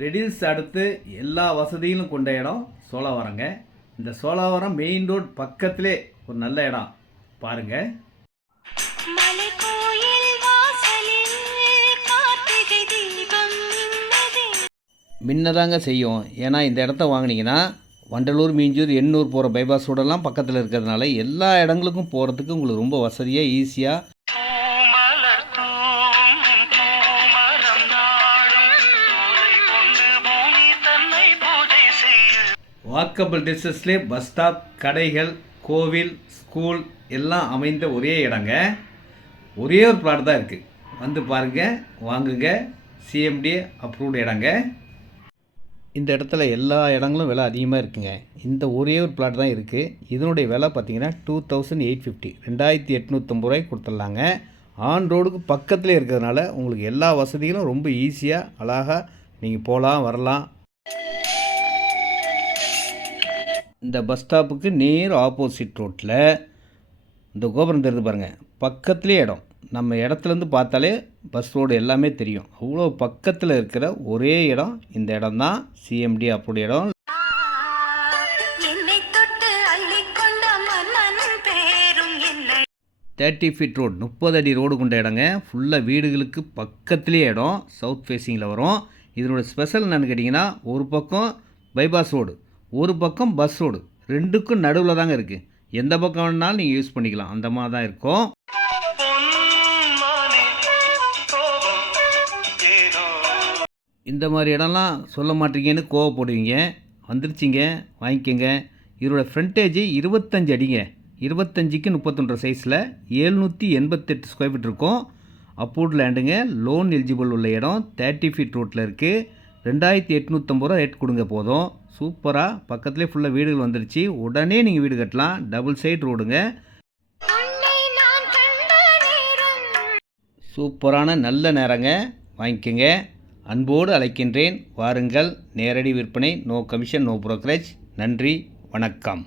Riddles அடுத்து எல்லா வசதிகளும் கொண்ட இடம் சோழாவரங்க. இந்த சோழாவரம் மெயின் ரோட் பக்கத்திலே ஒரு நல்ல இடம் பாருங்கள். முன்னதாங்க செய்யும். ஏன்னா இந்த இடத்த வாங்கினீங்கன்னா வண்டலூர், மீஞ்சூர், எண்ணூர் போகிற பைபாஸ் ரோடெல்லாம் பக்கத்தில் இருக்கிறதுனால எல்லா இடங்களுக்கும் போகிறதுக்கு உங்களுக்கு ரொம்ப வசதியாக ஈஸியாக வாக்கபிள் டிஸ்டன்ஸ்லேயே பஸ் ஸ்டாப், கடைகள், கோவில், ஸ்கூல் எல்லாம் அமைந்த ஒரே இடங்க. ஒரே ஒரு பிளாட் தான் இருக்குது. வந்து பாருங்கள், வாங்குங்க. சிஎம்டி அப்ரூவ்டு இடங்க. இந்த இடத்துல எல்லா இடங்களும் விலை அதிகமாக இருக்குங்க. இந்த ஒரே ஒரு பிளாட் தான் இருக்குது. இதனுடைய விலை பார்த்தீங்கன்னா 2850, 2850 ரூபாய்க்கு கொடுத்துடலாங்க. ஆன் ரோடுக்கு பக்கத்துலேயே இருக்கிறதுனால உங்களுக்கு எல்லா வசதிகளும் ரொம்ப ஈஸியாக அழகாக நீங்கள் போகலாம் வரலாம். இந்த பஸ் ஸ்டாப்புக்கு நேர் ஆப்போசிட் ரோட்டில் இந்த கோபுரம் தெரிஞ்சு பாருங்கள், பக்கத்துலேயே இடம். நம்ம இடத்துலேருந்து பார்த்தாலே பஸ் ரோடு எல்லாமே தெரியும். அவ்வளோ பக்கத்தில் இருக்கிற ஒரே இடம் இந்த இடம் தான். சிஎம்டி அப்படி இடம். 30 ஃபீட் ரோடு, 30 அடி ரோடு கொண்ட இடங்க. ஃபுல்லாக வீடுகளுக்கு பக்கத்துலேயே இடம். சவுத் ஃபேஸிங்கில் வரும். இதனோட ஸ்பெஷல் என்னென்னு கேட்டிங்கன்னா, ஒரு பக்கம் பைபாஸ் ரோடு, ஒரு பக்கம் பஸ் ரோடு, ரெண்டுக்கும் நடுவில் தாங்க இருக்குது. எந்த பக்கம் வேணாலும் நீங்கள் யூஸ் பண்ணிக்கலாம். அந்த மாதிரி தான் இருக்கும். இந்த மாதிரி இடம்லாம் சொல்ல மாட்டீங்கன்னு கோவப்படுவீங்க. வந்துருச்சிங்க, வாங்கிக்கோங்க. இதோட ஃப்ரண்டேஜ் 25 அடிங்க. 25க்கு 31 சைஸில் 788 ஸ்கொயர் ஃபீட் இருக்கும். அப்ரூவ்ட் லேண்டுங்க. லோன் எலிஜிபிள் உள்ள இடம். 30 ஃபீட் ரோட்டில் இருக்குது. 2850 ரூபா ரேட் கொடுங்க போதும். சூப்பராக பக்கத்துலேயே ஃபுல்லாக வீடுகள் வந்துருச்சு. உடனே நீங்கள் வீடு கட்டலாம். டபுள் சைடு ரோடுங்க. சூப்பரான நல்ல நேரங்க. வாங்கிக்கோங்க. அன்போடு அழைக்கின்றேன். வாருங்கள். நேரடி விற்பனை. No commission, no brokerage. நன்றி, வணக்கம்.